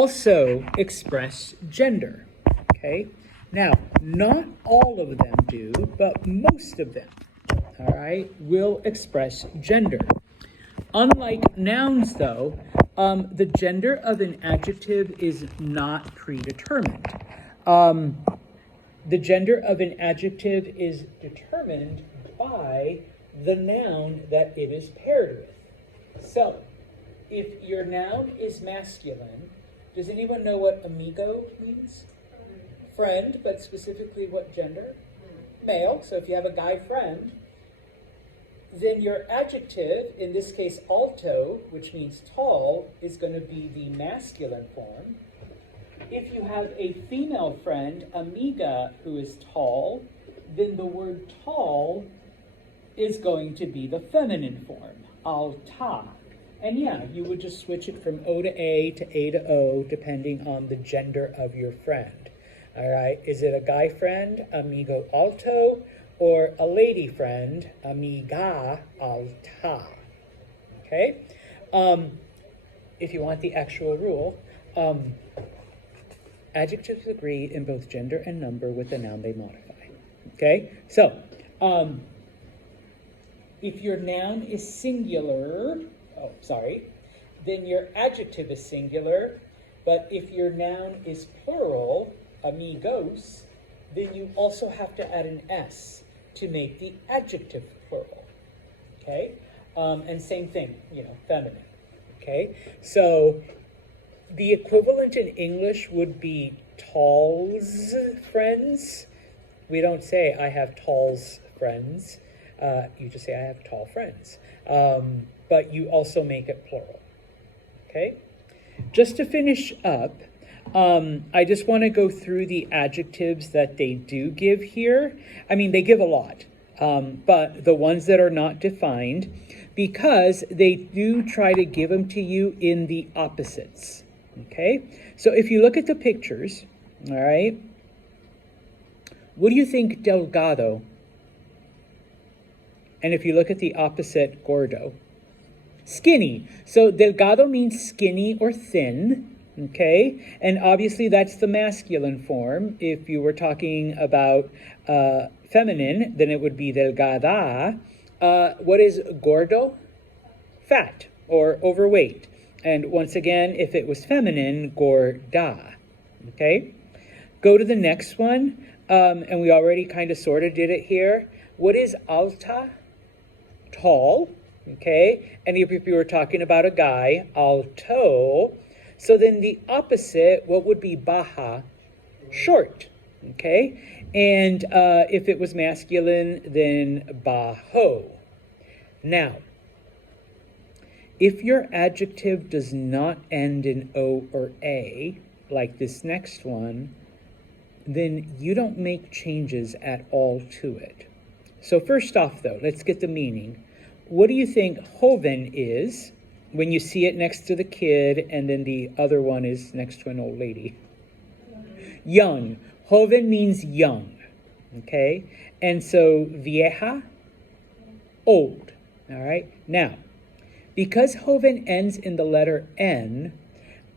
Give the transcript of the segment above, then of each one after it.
also express gender. Okay, now not all of them do, but most of them, all right, will express gender. Unlike nouns, though, the gender of an adjective is not predetermined. The gender of an adjective is determined by the noun that it is paired with. So, if your noun is masculine, does anyone know what amigo means? Friend, but specifically what gender? Male. So if you have a guy friend, then your adjective, in this case alto, which means tall, is going to be the masculine form. If you have a female friend, amiga, who is tall, then the word tall is going to be the feminine form, alta. And yeah, you would just switch it from O to A to O, depending on the gender of your friend. All right, is it a guy friend, amigo alto, or a lady friend, amiga alta? Okay, if you want the actual rule, adjectives agree in both gender and number with the noun they modify. Okay, so if your noun is singular, then your adjective is singular, but if your noun is plural, amigos, then you also have to add an S to make the adjective plural, okay? And same thing, feminine, okay? So the equivalent in English would be tall's friends. We don't say I have tall's friends. You just say I have tall friends. But you also make it plural, okay? Just to finish up, I just want to go through the adjectives that they do give here. I mean, they give a lot, but the ones that are not defined, because they do try to give them to you in the opposites, okay? So if you look at the pictures, all right, what do you think delgado? And if you look at the opposite, gordo, skinny. So delgado means skinny or thin, okay? And obviously that's the masculine form. If you were talking about feminine, then it would be delgada. What is gordo? Fat or overweight. And once again, if it was feminine, gorda, okay? Go to the next one, and we already kind of sort of did it here. What is alta? Tall, okay? And if you were talking about a guy, alto. So then the opposite, what would be baja? Short, okay? And if it was masculine, then bajo. Now, if your adjective does not end in O or A, like this next one, then you don't make changes at all to it. So first off, though, let's get the meaning. What do you think joven is when you see it next to the kid and then the other one is next to an old lady? Young. Joven means young, okay? And so vieja, old, all right? Now, because joven ends in the letter N,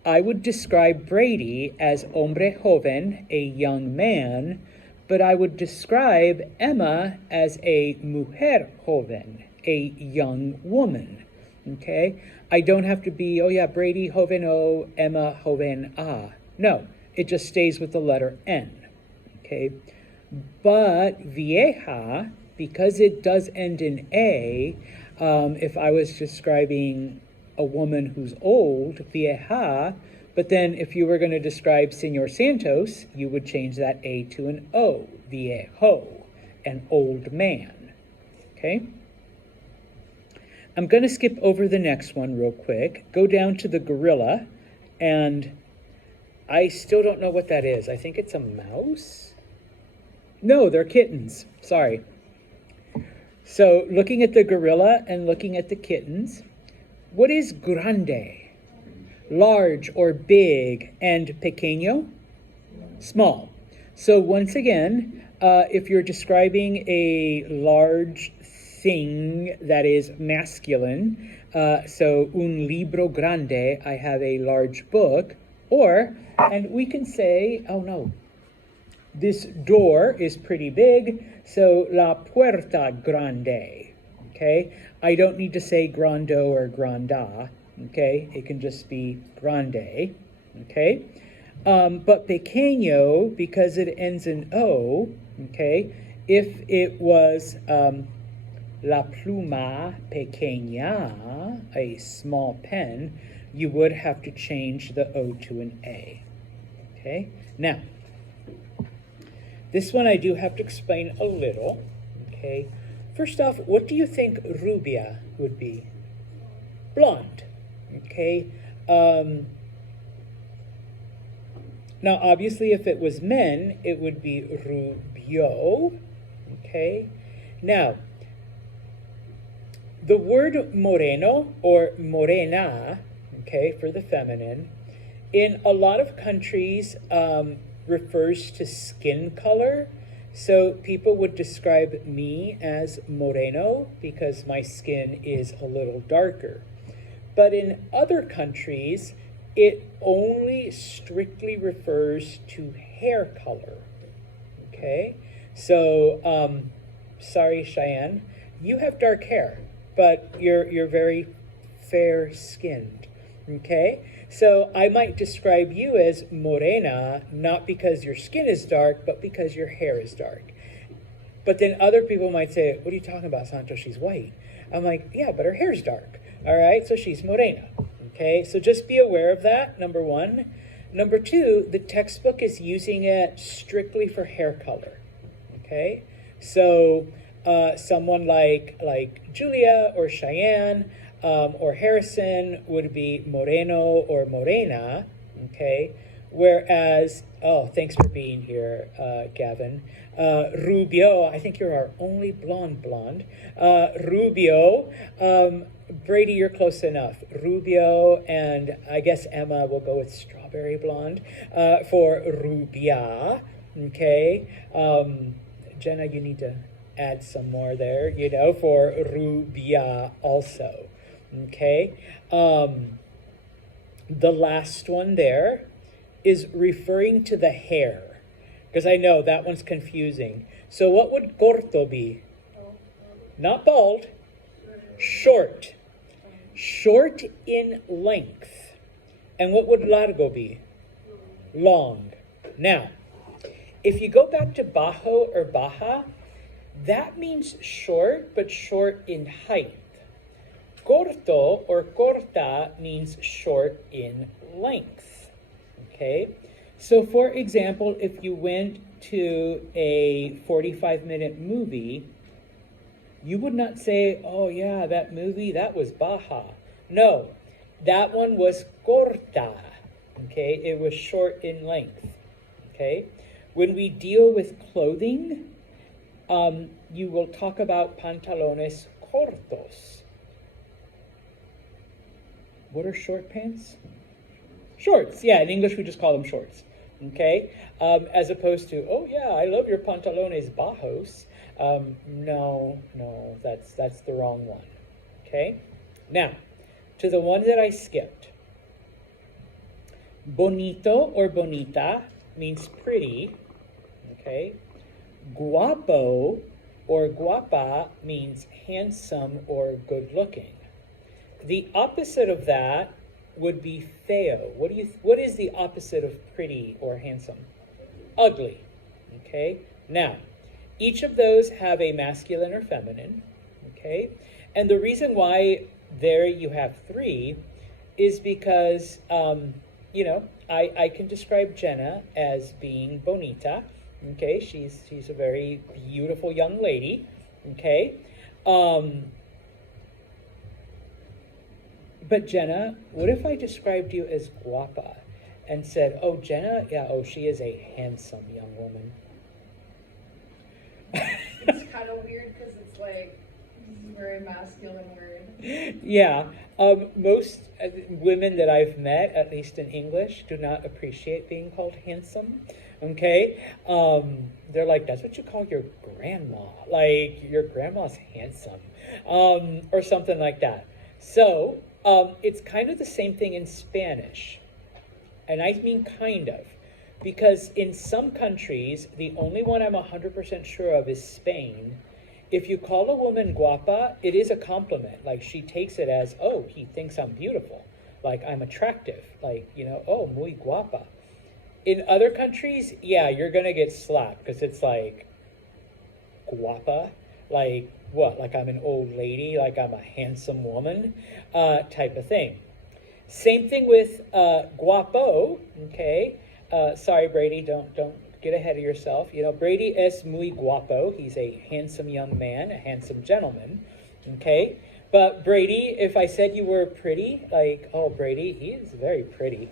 I would describe Brady as hombre joven, a young man, but I would describe Emma as a mujer joven, a young woman, okay? I don't have to be, oh yeah, Brady joven o, Emma joven a. No, it just stays with the letter N, okay? But vieja, because it does end in A, if I was describing a woman who's old, vieja, but then if you were going to describe Señor Santos, you would change that A to an O, viejo, an old man, okay? I'm going to skip over the next one real quick, go down to the gorilla, and I still don't know what that is. I think it's a mouse? No, they're kittens, sorry. So looking at the gorilla and looking at the kittens, what is grande? Large or big, and pequeño? Small. So once again, if you're describing a large thing that is masculine, so un libro grande, I have a large book, Or, and we can say, oh no, this door is pretty big, so la puerta grande, okay? I don't need to say grando or granda, okay? It can just be grande, okay? But pequeño, because it ends in O, okay? If it was la pluma pequeña, a small pen, you would have to change the O to an A, okay? Now, this one I do have to explain a little, okay? First off, what do you think rubia would be? Blonde, okay? Now, obviously, if it was men, it would be rubio, okay? Now, the word moreno or morena, okay, for the feminine, in a lot of countries refers to skin color. So people would describe me as moreno because my skin is a little darker. But in other countries, it only strictly refers to hair color, okay? So, sorry, Cheyenne, you have dark hair, but you're very fair-skinned, okay? So I might describe you as morena, not because your skin is dark, but because your hair is dark. But then other people might say, what are you talking about, Santo? She's white. I'm like, yeah, but her hair's dark, all right? So she's morena, okay? So just be aware of that, number one. Number two, the textbook is using it strictly for hair color, okay? So someone like Julia or Cheyenne or Harrison would be moreno or morena, okay? Whereas, oh, thanks for being here, Gavin. Rubio, I think you're our only blonde. Rubio, Brady, you're close enough. Rubio, and I guess Emma will go with strawberry blonde for rubia, okay? Jenna, you need to add some more there, for rubia also, okay? The last one there is referring to the hair, because I know that one's confusing. So what would corto be? Not bald, short. Short in length. And what would largo be? Long. Now, if you go back to bajo or baja, that means short, but short in height. Corto or corta means short in length, okay? So for example, if you went to a 45-minute movie, you would not say, oh yeah, that movie, that was baja. No, that one was corta, okay? It was short in length, okay? When we deal with clothing, you will talk about pantalones cortos. What are short pants? Shorts, yeah, in English we just call them shorts, okay? As opposed to, oh yeah, I love your pantalones bajos. No, that's the wrong one, okay? Now, to the one that I skipped. Bonito or bonita means pretty, okay? Guapo or guapa means handsome or good-looking. The opposite of that would be feo. What is the opposite of pretty or handsome? Ugly, okay? Now, each of those have a masculine or feminine, okay? And the reason why there you have three is because, I can describe Jenna as being bonita, okay? She's a very beautiful young lady, okay? But Jenna, what if I described you as guapa and said, oh, Jenna, yeah, oh, she is a handsome young woman. It's kind of weird because it's like a very masculine word. Yeah, most women that I've met, at least in English, do not appreciate being called handsome, okay? They're like, that's what you call your grandma. Like, your grandma's handsome, or something like that. So, it's kind of the same thing in Spanish. and I mean kind of. Because in some countries, the only one I'm 100% sure of is Spain. If you call a woman guapa, it is a compliment. Like, she takes it as, oh, he thinks I'm beautiful. Like, I'm attractive. Like, oh, muy guapa. In other countries, yeah, you're going to get slapped because it's like, guapa? Like, what? Like I'm an old lady? Like I'm a handsome woman? Type of thing. Same thing with guapo, okay? Sorry, Brady, don't get ahead of yourself. Brady es muy guapo. He's a handsome young man, a handsome gentleman, okay? But Brady, if I said you were pretty, like, oh, Brady, he is very pretty.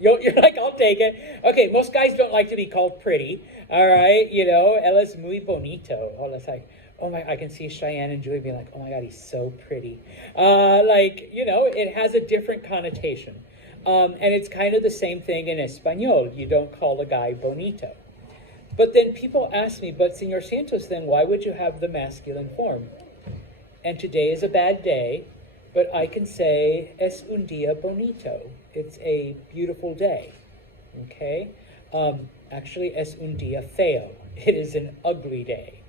You're like, I'll take it. Okay, most guys don't like to be called pretty, all right? Él es muy bonito. Oh, that's like, oh my, I can see Cheyenne and Julie being like, oh my God, he's so pretty. It has a different connotation. And it's kind of the same thing in Espanol. You don't call a guy bonito. But then people ask me, but Señor Santos, then why would you have the masculine form? And today is a bad day, but I can say, es un día bonito. It's a beautiful day, okay? Actually, es un día feo. It is an ugly day,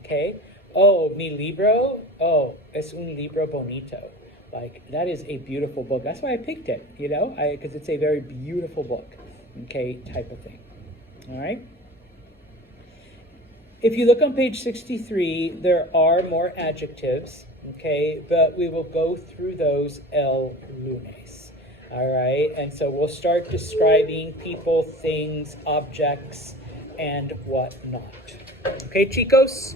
okay? Oh, mi libro? Oh, es un libro bonito. Like, that is a beautiful book. That's why I picked it, because it's a very beautiful book, okay, type of thing, all right? If you look on page 63, there are more adjectives, okay, but we will go through those el lunes, all right? And so we'll start describing people, things, objects, and whatnot. Okay, chicos?